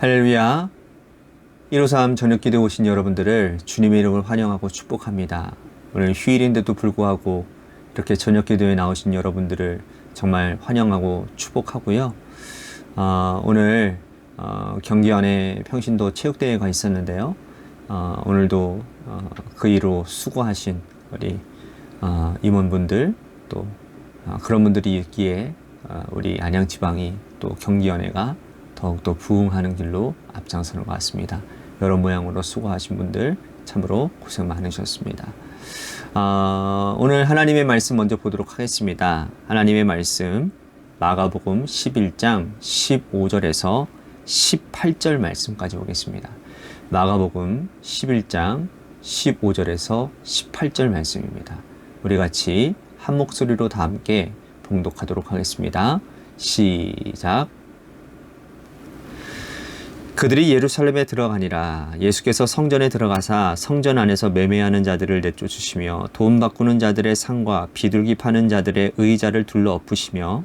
할렐루야. 153 저녁기도에 오신 여러분들을 주님의 이름으로 환영하고 축복합니다. 오늘 휴일인데도 불구하고 이렇게 저녁기도에 나오신 여러분들을 정말 환영하고 축복하고요. 오늘 경기 안에 평신도 체육대회가 있었는데요. 오늘도 그 일로 수고하신 우리 임원분들 또 그런 분들이 있기에 우리 안양지방이 또 경기연회가 더욱더 부흥하는 길로 앞장서는 것 같습니다. 여러 모양으로 수고하신 분들 참으로 고생 많으셨습니다. 오늘 하나님의 말씀 먼저 보도록 하겠습니다. 하나님의 말씀 마가복음 11장 15절에서 18절 말씀까지 보겠습니다. 마가복음 11장 15절에서 18절 말씀입니다. 우리 같이 한 목소리로 다 함께 봉독하도록 하겠습니다. 시작. 그들이 예루살렘에 들어가니라. 예수께서 성전에 들어가사 성전 안에서 매매하는 자들을 내쫓으시며 돈 바꾸는 자들의 상과 비둘기 파는 자들의 의자를 둘러 엎으시며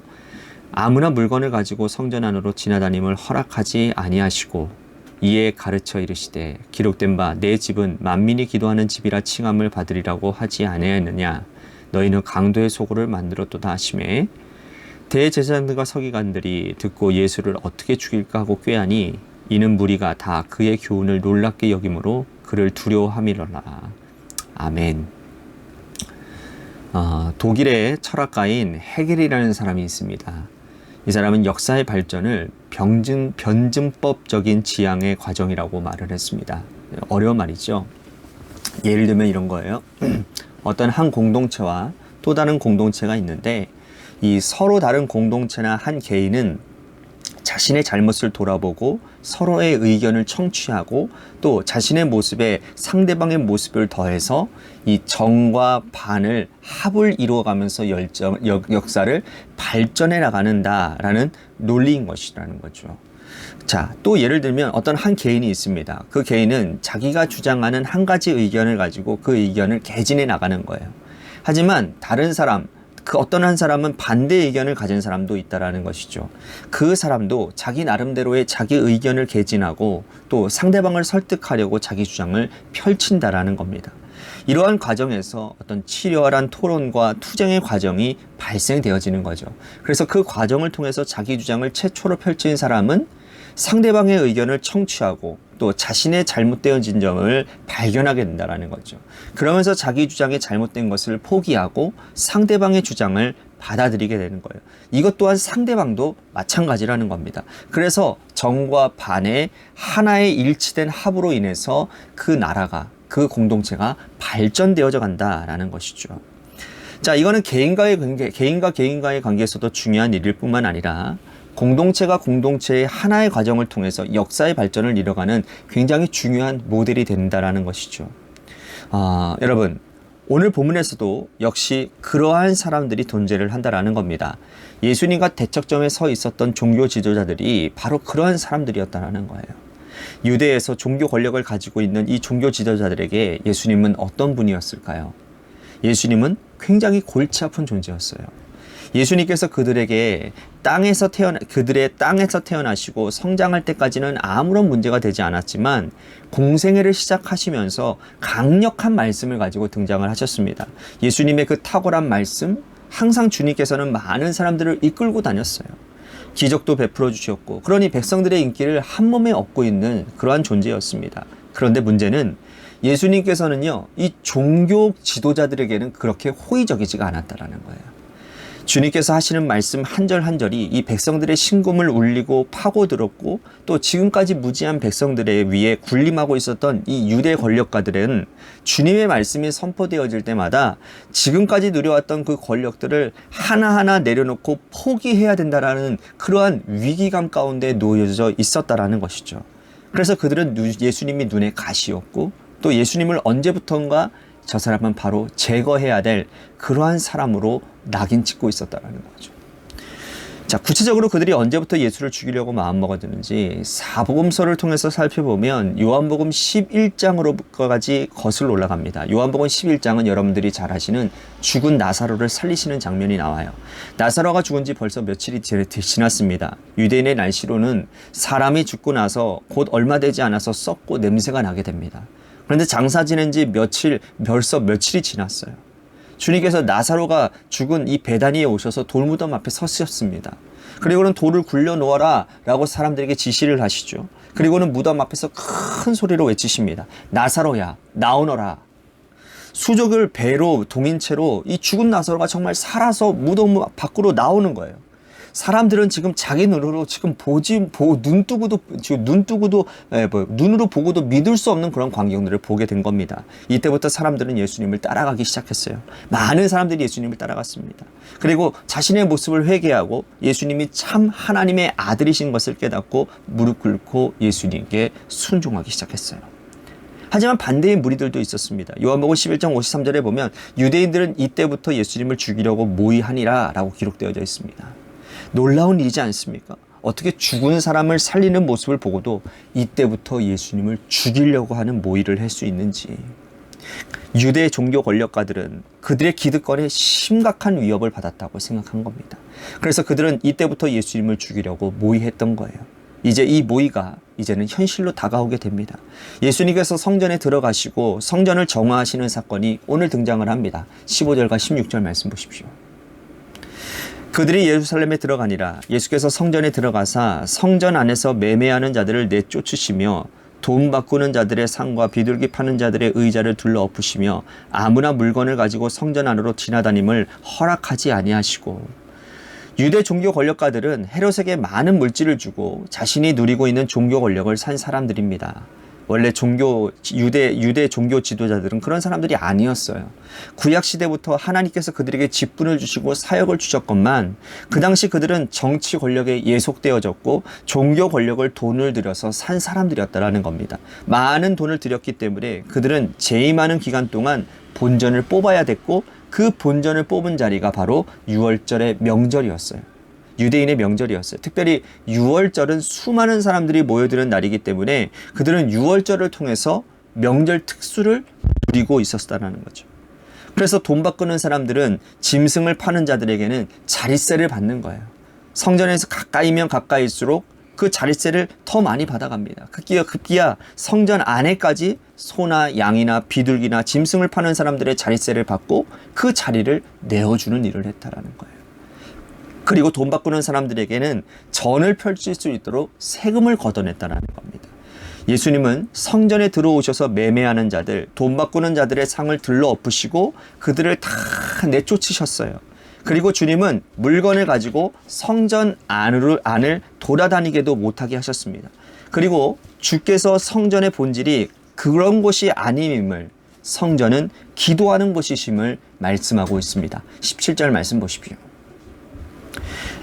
아무나 물건을 가지고 성전 안으로 지나다님을 허락하지 아니하시고 이에 가르쳐 이르시되 기록된 바 내 집은 만민이 기도하는 집이라 칭함을 받으리라고 하지 아니하였느냐. 너희는 강도의 소굴을 만들었도다 하시매 대제사장들과 서기관들이 듣고 예수를 어떻게 죽일까 하고 꾀하니 이는 무리가 다 그의 교훈을 놀랍게 여김으로 그를 두려워함이로라. 아멘. 독일의 철학가인 헤겔이라는 사람이 있습니다. 이 사람은 역사의 발전을 변증법적인 지향의 과정이라고 말을 했습니다. 어려운 말이죠. 예를 들면 이런 거예요. 어떤 한 공동체와 또 다른 공동체가 있는데 이 서로 다른 공동체나 한 개인은 자신의 잘못을 돌아보고 서로의 의견을 청취하고 또 자신의 모습에 상대방의 모습을 더해서 이 정과 반을 합을 이루어가면서 역사를 발전해 나가는다라는 논리인 것이라는 거죠. 자, 또 예를 들면 어떤 한 개인이 있습니다. 그 개인은 자기가 주장하는 한 가지 의견을 가지고 그 의견을 개진해 나가는 거예요. 하지만 다른 사람, 그 어떤 한 사람은 반대 의견을 가진 사람도 있다라는 것이죠. 그 사람도 자기 나름대로의 자기 의견을 개진하고 또 상대방을 설득하려고 자기 주장을 펼친다라는 겁니다. 이러한 과정에서 어떤 치열한 토론과 투쟁의 과정이 발생되어지는 거죠. 그래서 그 과정을 통해서 자기 주장을 최초로 펼친 사람은 상대방의 의견을 청취하고 또 자신의 잘못되어진 점을 발견하게 된다는 거죠. 그러면서 자기 주장이 잘못된 것을 포기하고 상대방의 주장을 받아들이게 되는 거예요. 이것 또한 상대방도 마찬가지라는 겁니다. 그래서 정과 반의 하나의 일치된 합으로 인해서 그 나라가, 그 공동체가 발전되어져 간다라는 것이죠. 자, 이거는 개인과 개인과의 관계에서도 중요한 일일 뿐만 아니라 공동체가 공동체의 하나의 과정을 통해서 역사의 발전을 이뤄가는 굉장히 중요한 모델이 된다라는 것이죠. 여러분, 오늘 본문에서도 역시 그러한 사람들이 존재를 한다라는 겁니다. 예수님과 대척점에 서 있었던 종교 지도자들이 바로 그러한 사람들이었다라는 거예요. 유대에서 종교 권력을 가지고 있는 이 종교 지도자들에게 예수님은 어떤 분이었을까요? 예수님은 굉장히 골치 아픈 존재였어요. 예수님께서 그들의 땅에서 태어나시고 성장할 때까지는 아무런 문제가 되지 않았지만 공생애를 시작하시면서 강력한 말씀을 가지고 등장을 하셨습니다. 예수님의 그 탁월한 말씀, 항상 주님께서는 많은 사람들을 이끌고 다녔어요. 기적도 베풀어 주셨고, 그러니 백성들의 인기를 한 몸에 업고 있는 그러한 존재였습니다. 그런데 문제는 예수님께서는요, 이 종교 지도자들에게는 그렇게 호의적이지가 않았다라는 거예요. 주님께서 하시는 말씀 한 절 한 절이 이 백성들의 심금을 울리고 파고들었고 또 지금까지 무지한 백성들의 위에 군림하고 있었던 이 유대 권력가들은 주님의 말씀이 선포되어질 때마다 지금까지 누려왔던 그 권력들을 하나하나 내려놓고 포기해야 된다라는 그러한 위기감 가운데 놓여져 있었다라는 것이죠. 그래서 그들은 예수님이 눈에 가시였고 또 예수님을 언제부턴가 저 사람은 바로 제거해야 될 그러한 사람으로 낙인 찍고 있었다는 거죠. 자, 구체적으로 그들이 언제부터 예수를 죽이려고 마음먹었는지 사복음서를 통해서 살펴보면 요한복음 11장으로까지 거슬러 올라갑니다. 요한복음 11장은 여러분들이 잘 아시는 죽은 나사로를 살리시는 장면이 나와요. 나사로가 죽은 지 벌써 며칠이 지났습니다. 유대인의 날씨로는 사람이 죽고 나서 곧 얼마 되지 않아서 썩고 냄새가 나게 됩니다. 그런데 장사 지낸 지 벌써 며칠이 지났어요. 주님께서 나사로가 죽은 이 베다니에 오셔서 돌무덤 앞에 서셨습니다. 그리고는 돌을 굴려 놓아라 라고 사람들에게 지시를 하시죠. 그리고는 무덤 앞에서 큰 소리로 외치십니다. 나사로야, 나오너라. 수족을 배로 동인채로 이 죽은 나사로가 정말 살아서 무덤 밖으로 나오는 거예요. 사람들은 지금 자기 눈으로 지금 눈으로 보고도 믿을 수 없는 그런 광경들을 보게 된 겁니다. 이때부터 사람들은 예수님을 따라가기 시작했어요. 많은 사람들이 예수님을 따라갔습니다. 그리고 자신의 모습을 회개하고 예수님이 참 하나님의 아들이신 것을 깨닫고 무릎 꿇고 예수님께 순종하기 시작했어요. 하지만 반대의 무리들도 있었습니다. 요한복음 11장 53절에 보면 유대인들은 이때부터 예수님을 죽이려고 모의하니라 라고 기록되어져 있습니다. 놀라운 일이지 않습니까? 어떻게 죽은 사람을 살리는 모습을 보고도 이때부터 예수님을 죽이려고 하는 모의를 할 수 있는지. 유대 종교 권력가들은 그들의 기득권에 심각한 위협을 받았다고 생각한 겁니다. 그래서 그들은 이때부터 예수님을 죽이려고 모의했던 거예요. 이제 이 모의가 이제는 현실로 다가오게 됩니다. 예수님께서 성전에 들어가시고 성전을 정화하시는 사건이 오늘 등장을 합니다. 15절과 16절 말씀 보십시오. 그들이 예루살렘에 들어가니라. 예수께서 성전에 들어가사 성전 안에서 매매하는 자들을 내쫓으시며 돈 바꾸는 자들의 상과 비둘기 파는 자들의 의자를 둘러 엎으시며 아무나 물건을 가지고 성전 안으로 지나다님을 허락하지 아니하시고. 유대 종교 권력가들은 헤롯에게 많은 물질을 주고 자신이 누리고 있는 종교 권력을 산 사람들입니다. 원래 유대 종교 지도자들은 그런 사람들이 아니었어요. 구약시대부터 하나님께서 그들에게 직분을 주시고 사역을 주셨건만 그 당시 그들은 정치 권력에 예속되어졌고 종교 권력을 돈을 들여서 산 사람들이었다라는 겁니다. 많은 돈을 들였기 때문에 그들은 재임하는 기간 동안 본전을 뽑아야 됐고 그 본전을 뽑은 자리가 바로 유월절의 명절이었어요. 유대인의 명절이었어요. 특별히 유월절은 수많은 사람들이 모여드는 날이기 때문에 그들은 유월절을 통해서 명절 특수를 누리고 있었다는 거죠. 그래서 돈 바꾸는 사람들은 짐승을 파는 자들에게는 자릿세를 받는 거예요. 성전에서 가까이면 가까이일수록 그 자릿세를 더 많이 받아갑니다. 급기야 성전 안에까지 소나 양이나 비둘기나 짐승을 파는 사람들의 자릿세를 받고 그 자리를 내어주는 일을 했다라는 거예요. 그리고 돈 바꾸는 사람들에게는 전을 펼칠 수 있도록 세금을 걷어냈다는 겁니다. 예수님은 성전에 들어오셔서 매매하는 자들, 돈 바꾸는 자들의 상을 들러 엎으시고 그들을 다 내쫓으셨어요. 그리고 주님은 물건을 가지고 성전 안을 돌아다니게도 못하게 하셨습니다. 그리고 주께서 성전의 본질이 그런 곳이 아님임을, 성전은 기도하는 곳이심을 말씀하고 있습니다. 17절 말씀 보십시오.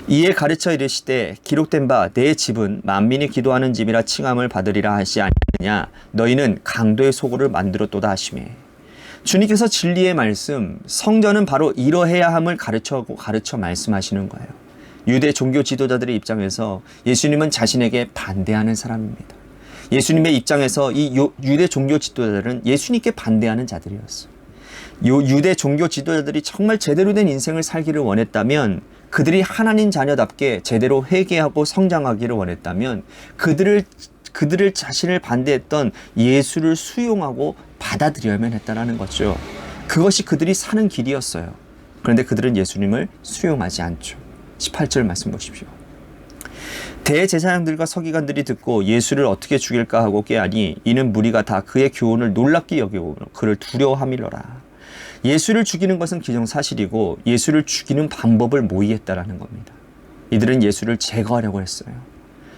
이에 가르쳐 이르시되 기록된 바 내 집은 만민이 기도하는 집이라 칭함을 받으리라 하시 아니하느냐. 너희는 강도의 소굴을 만들었도다 하시매. 주님께서 진리의 말씀, 성전은 바로 이러해야 함을 가르쳐 말씀하시는 거예요. 유대 종교 지도자들의 입장에서 예수님은 자신에게 반대하는 사람입니다. 예수님의 입장에서 이 유대 종교 지도자들은 예수님께 반대하는 자들이었어요. 유대 종교 지도자들이 정말 제대로 된 인생을 살기를 원했다면, 그들이 하나님 자녀답게 제대로 회개하고 성장하기를 원했다면 그들을 자신을 반대했던 예수를 수용하고 받아들여야만 했다는 거죠. 그것이 그들이 사는 길이었어요. 그런데 그들은 예수님을 수용하지 않죠. 18절 말씀 보십시오. 대제사장들과 서기관들이 듣고 예수를 어떻게 죽일까 하고 꾀하니 이는 무리가 다 그의 교훈을 놀랍게 여기고 그를 두려워함이로라. 예수를 죽이는 것은 기정사실이고 예수를 죽이는 방법을 모의했다라는 겁니다. 이들은 예수를 제거하려고 했어요.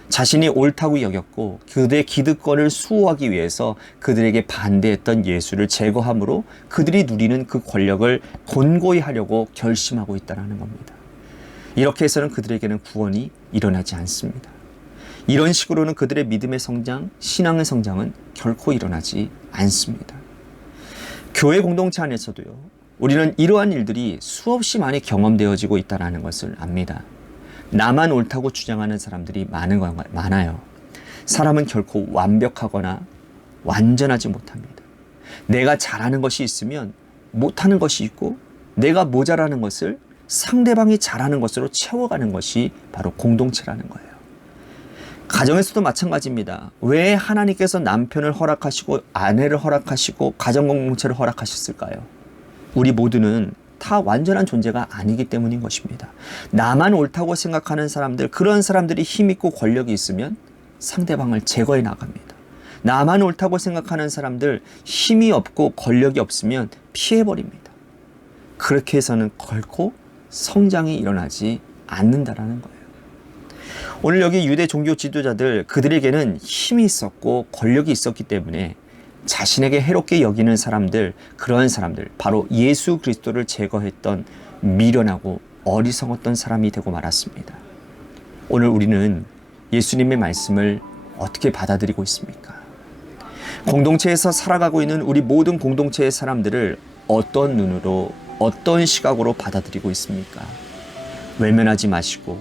자신이 옳다고 여겼고 그들의 기득권을 수호하기 위해서 그들에게 반대했던 예수를 제거함으로 그들이 누리는 그 권력을 곤고히 하려고 결심하고 있다는 겁니다. 이렇게 해서는 그들에게는 구원이 일어나지 않습니다. 이런 식으로는 그들의 믿음의 성장, 신앙의 성장은 결코 일어나지 않습니다. 교회 공동체 안에서도요, 우리는 이러한 일들이 수없이 많이 경험되어지고 있다는 것을 압니다. 나만 옳다고 주장하는 사람들이 많아요. 사람은 결코 완벽하거나 완전하지 못합니다. 내가 잘하는 것이 있으면 못하는 것이 있고, 내가 모자라는 것을 상대방이 잘하는 것으로 채워가는 것이 바로 공동체라는 거예요. 가정에서도 마찬가지입니다. 왜 하나님께서 남편을 허락하시고 아내를 허락하시고 가정공동체를 허락하셨을까요? 우리 모두는 다 완전한 존재가 아니기 때문인 것입니다. 나만 옳다고 생각하는 사람들, 그런 사람들이 힘있고 권력이 있으면 상대방을 제거해 나갑니다. 나만 옳다고 생각하는 사람들, 힘이 없고 권력이 없으면 피해버립니다. 그렇게 해서는 결코 성장이 일어나지 않는다라는 거예요. 오늘 여기 유대 종교 지도자들, 그들에게는 힘이 있었고 권력이 있었기 때문에 자신에게 해롭게 여기는 사람들, 그런 사람들, 바로 예수 그리스도를 제거했던 미련하고 어리석었던 사람이 되고 말았습니다. 오늘 우리는 예수님의 말씀을 어떻게 받아들이고 있습니까? 공동체에서 살아가고 있는 우리 모든 공동체의 사람들을 어떤 눈으로, 어떤 시각으로 받아들이고 있습니까? 외면하지 마시고,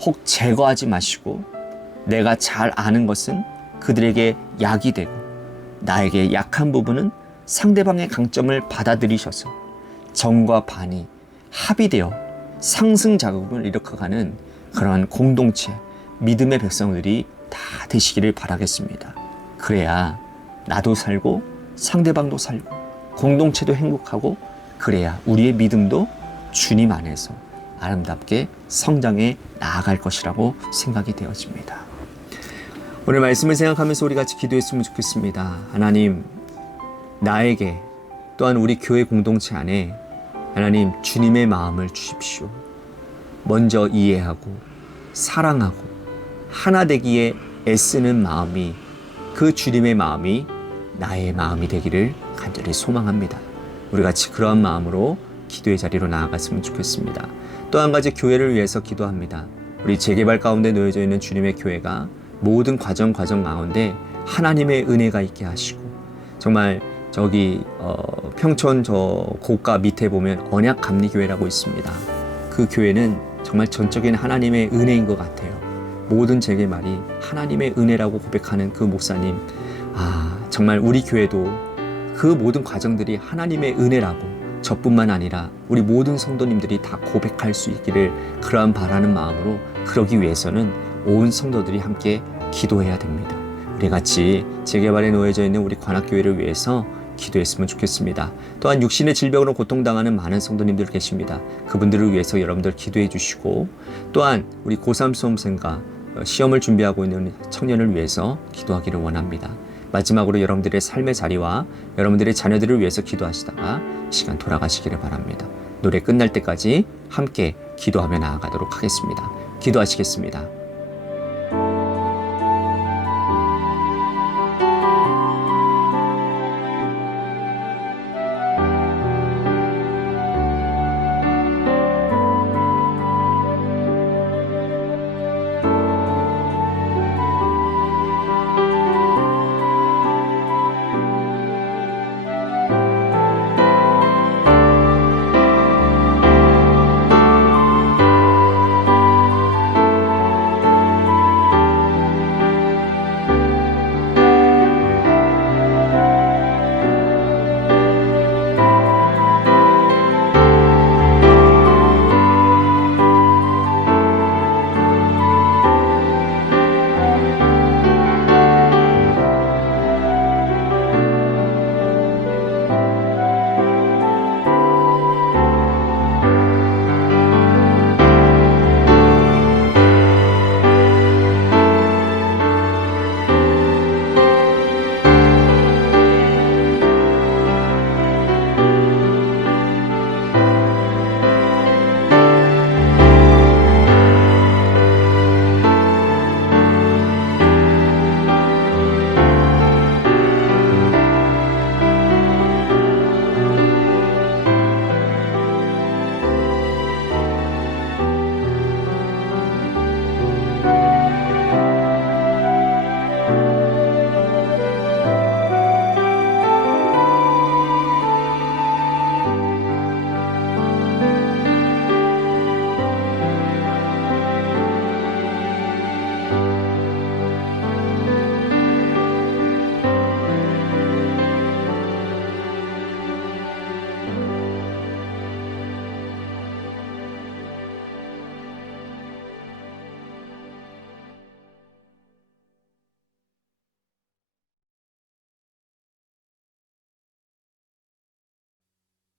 혹 제거하지 마시고, 내가 잘 아는 것은 그들에게 약이 되고, 나에게 약한 부분은 상대방의 강점을 받아들이셔서 정과 반이 합의되어 상승 작업을 일으켜가는 그러한 공동체, 믿음의 백성들이 다 되시기를 바라겠습니다. 그래야 나도 살고 상대방도 살고 공동체도 행복하고, 그래야 우리의 믿음도 주님 안에서 아름답게 성장해 나아갈 것이라고 생각이 되어집니다. 오늘 말씀을 생각하면서 우리 같이 기도했으면 좋겠습니다. 하나님, 나에게 또한 우리 교회 공동체 안에 하나님 주님의 마음을 주십시오. 먼저 이해하고 사랑하고 하나 되기에 애쓰는 마음이, 그 주님의 마음이 나의 마음이 되기를 간절히 소망합니다. 우리 같이 그러한 마음으로 기도의 자리로 나아갔으면 좋겠습니다. 또 한 가지 교회를 위해서 기도합니다. 우리 재개발 가운데 놓여져 있는 주님의 교회가 모든 과정 가운데 하나님의 은혜가 있게 하시고, 정말 저기 평촌 저 고가 밑에 보면 언약 감리교회라고 있습니다. 그 교회는 정말 전적인 하나님의 은혜인 것 같아요. 모든 재개발이 하나님의 은혜라고 고백하는 그 목사님, 정말 우리 교회도 그 모든 과정들이 하나님의 은혜라고, 저뿐만 아니라 우리 모든 성도님들이 다 고백할 수 있기를 그러한 바라는 마음으로, 그러기 위해서는 온 성도들이 함께 기도해야 됩니다. 우리 같이 재개발에 놓여져 있는 우리 관악교회를 위해서 기도했으면 좋겠습니다. 또한 육신의 질병으로 고통당하는 많은 성도님들 계십니다. 그분들을 위해서 여러분들 기도해 주시고, 또한 우리 고3 수험생과 시험을 준비하고 있는 청년을 위해서 기도하기를 원합니다. 마지막으로 여러분들의 삶의 자리와 여러분들의 자녀들을 위해서 기도하시다가 시간 돌아가시기를 바랍니다. 노래 끝날 때까지 함께 기도하며 나아가도록 하겠습니다. 기도하시겠습니다.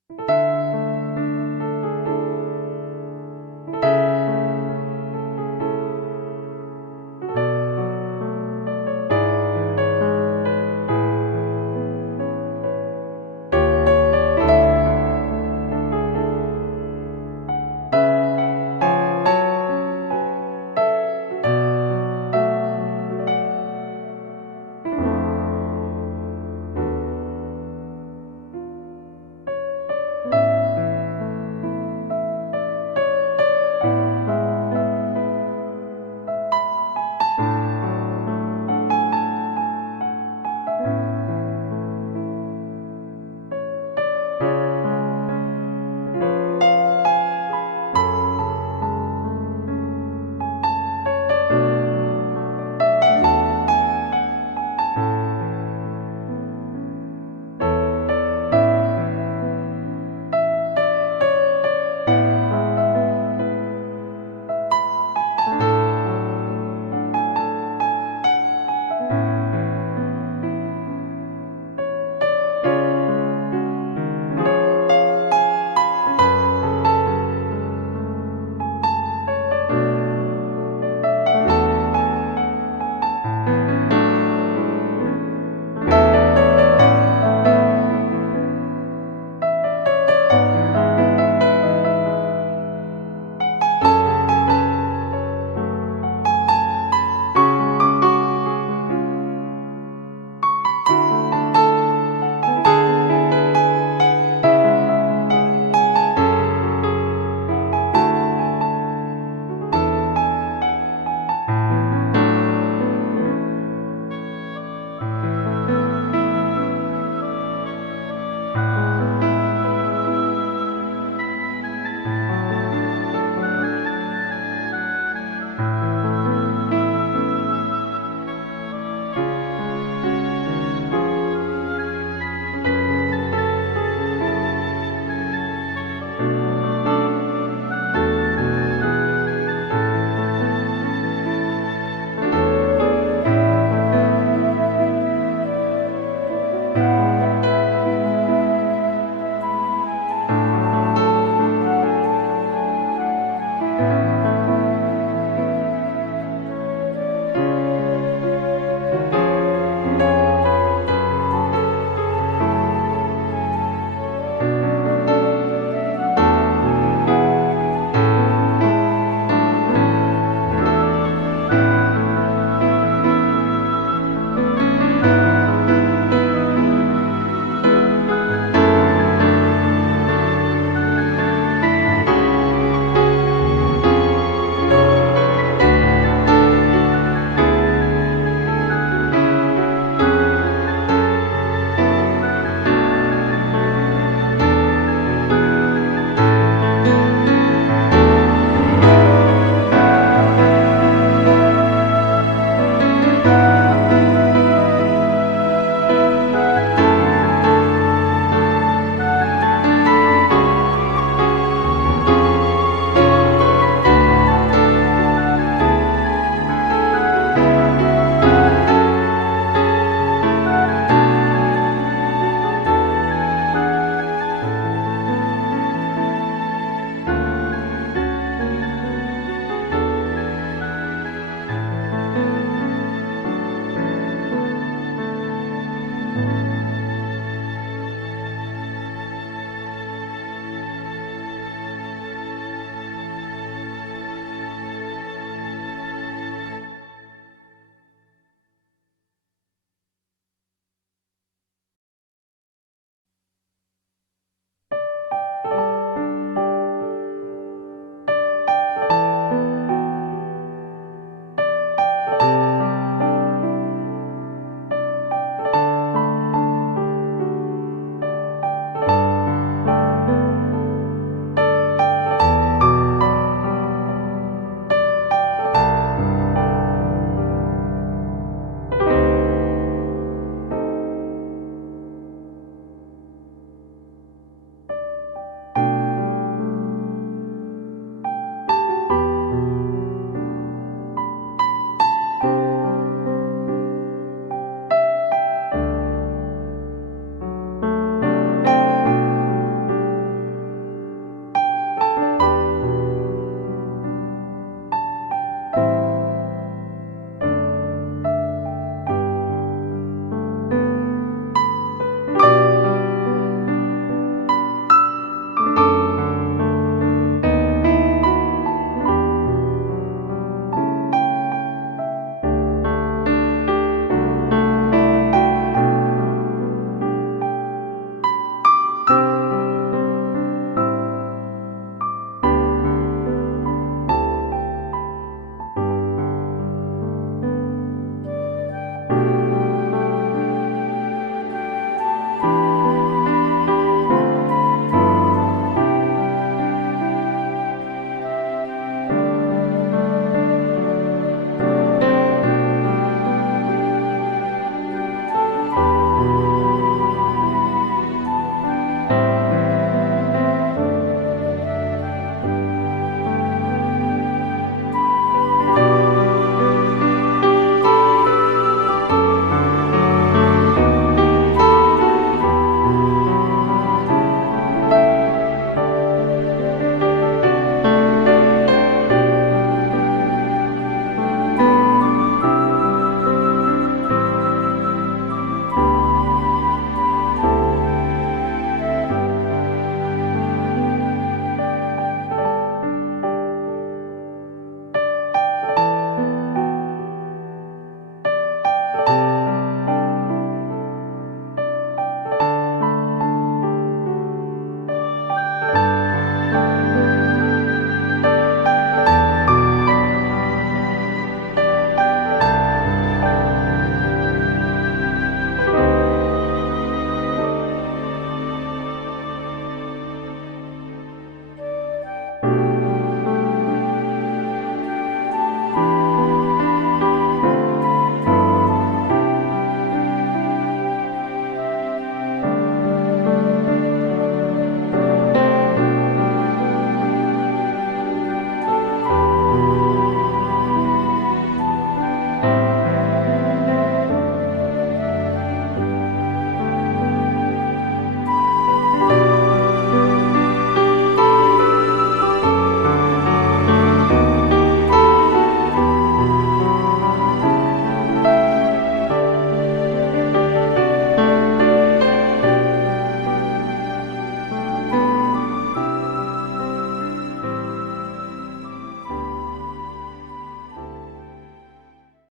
네.